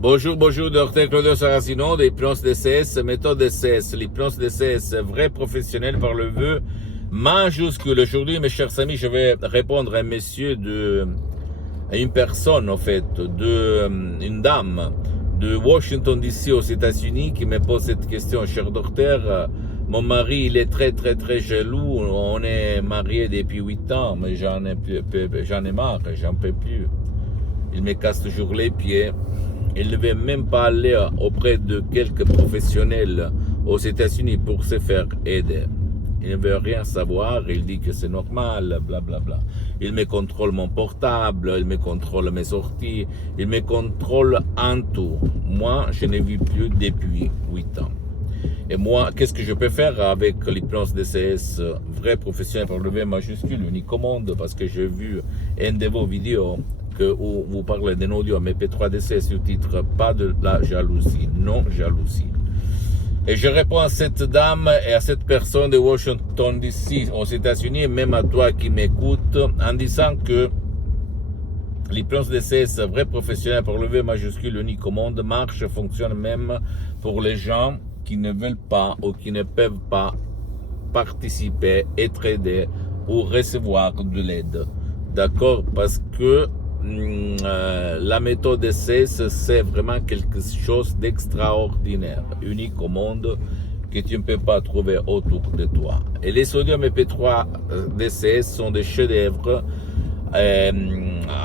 Bonjour, bonjour, docteur Claudio Saracino, d'hypnose DCS, méthode DCS, l'hypnose DCS, vrai professionnel par le vœu majuscule. Aujourd'hui, mes chers amis, je vais répondre à un monsieur à une personne, en fait, une dame de Washington DC aux États-Unis qui me pose cette question. Cher docteur, mon mari, il est très, très, très jaloux. On est mariés depuis 8 ans, mais j'en ai marre, j'en peux plus. Il me casse toujours les pieds. Il ne veut même pas aller auprès de quelques professionnels aux États-Unis pour se faire aider. Il ne veut rien savoir, il dit que c'est normal, blablabla. Bla bla. Il me contrôle mon portable, il me contrôle mes sorties, il me contrôle en tout. Moi, je n'ai vu plus depuis 8 ans. Et moi, qu'est-ce que je peux faire avec l'hypnose DCS vrai professionnel par le V majuscule, unique au monde, parce que j'ai vu une de vos vidéos où vous parlez d'un audio MP3 DCS du titre « Pas de la jalousie », non jalousie. Et je réponds à cette dame et à cette personne de Washington DC aux États-Unis, et même à toi qui m'écoutes, en disant que l'hypnose DCS vrai professionnel par le V majuscule, unique au monde, marche, fonctionne même pour les gens qui ne veulent pas ou qui ne peuvent pas participer, être aidés ou recevoir de l'aide. D'accord? Parce que la méthode DCS, c'est vraiment quelque chose d'extraordinaire, unique au monde, que tu ne peux pas trouver autour de toi. Et les sodium MP3 DCS sont des chefs-d'œuvre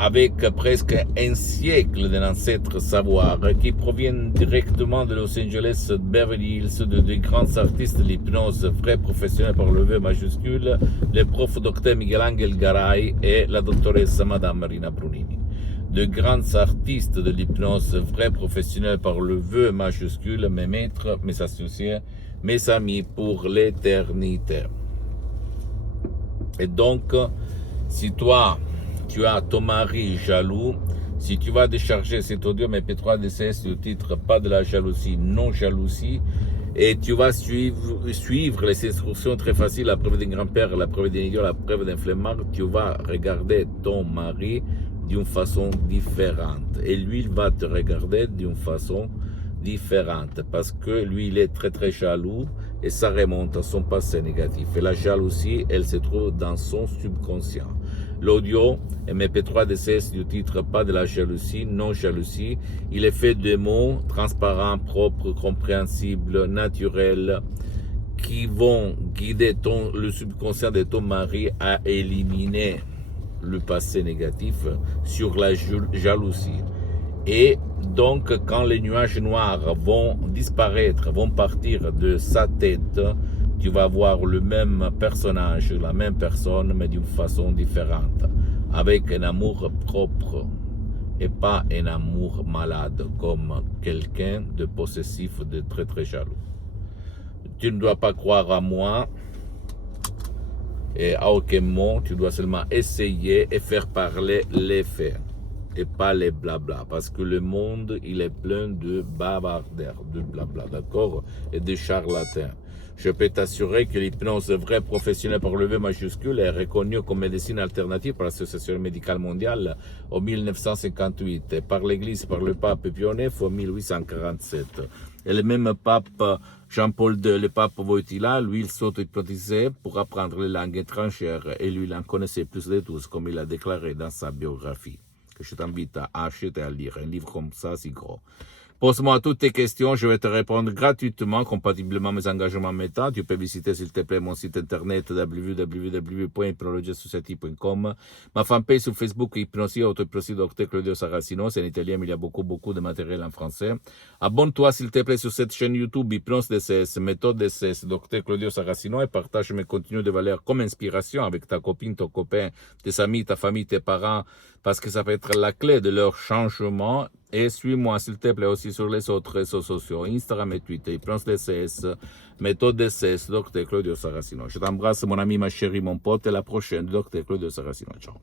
avec presque un siècle d'ancêtres savoir qui proviennent directement de Los Angeles, de Beverly Hills, de grands artistes de l'hypnose vrai professionnel par le V majuscule, le prof Dr Miguel Angel Garay et la doctoresse Madame Marina Brunini. De grands artistes de l'hypnose vrai professionnel par le V majuscule, mes maîtres, mes associés, mes amis pour l'éternité. Et donc, si toi, tu as ton mari jaloux, si tu vas décharger cet audio MP3 DCS du titre « Pas de la jalousie, non jalousie », et tu vas suivre les instructions très faciles, la preuve d'un grand-père, la preuve d'un idiot, la preuve d'un flemmard, tu vas regarder ton mari d'une façon différente. Et lui, il va te regarder d'une façon différente parce que lui, il est très très jaloux et ça remonte à son passé négatif. Et la jalousie, elle se trouve dans son subconscient. L'audio MP3 DCS du titre « Pas de la jalousie, non jalousie », il est fait de mots transparents, propres, compréhensibles, naturels, qui vont guider le subconscient de ton mari à éliminer le passé négatif sur la jalousie. Et donc, quand les nuages noirs vont disparaître, vont partir de sa tête, tu vas voir le même personnage, la même personne, mais d'une façon différente, avec un amour propre et pas un amour malade, comme quelqu'un de possessif, de très très jaloux. Tu ne dois pas croire à moi et à aucun mot, tu dois seulement essayer et faire parler les faits et pas les blabla, parce que le monde, il est plein de bavardaires, de blabla, d'accord, et de charlatans. Je peux t'assurer que l'hypnose vraie professionnelle par le V majuscule est reconnue comme médecine alternative par l'Association médicale mondiale en 1958 et par l'Église, par le pape Pie IX en 1847. Et le même pape Jean-Paul II, le pape Wojtyla, lui, il s'auto-hypnotisait pour apprendre les langues étrangères et lui, il en connaissait plus de tous, comme il a déclaré dans sa biographie, que je t'invite à acheter et à lire. Un livre comme ça, c'est gros. Pose-moi toutes tes questions, je vais te répondre gratuitement, compatiblement à mes engagements méta. Tu peux visiter, s'il te plaît, mon site internet www.hypnologiasociety.com, ma fanpage sur Facebook, Hypnosie, Auto-Hypnosie, Dr Claudio Saracino, c'est en italien, mais il y a beaucoup de matériel en français. Abonne-toi, s'il te plaît, sur cette chaîne YouTube, Hypnose DCS, méthode DCS, Dr Claudio Saracino, et partage mes contenus de valeur comme inspiration avec ta copine, ton copain, tes amis, ta famille, tes parents, parce que ça peut être la clé de leur changement. Et suis-moi, s'il te plaît, aussi sur les autres réseaux sociaux, Instagram et Twitter, Hypnose DCS, méthode DCS, Dr Claudio Saracino. Je t'embrasse, mon ami, ma chérie, mon pote, et à la prochaine, Dr Claudio Saracino. Ciao.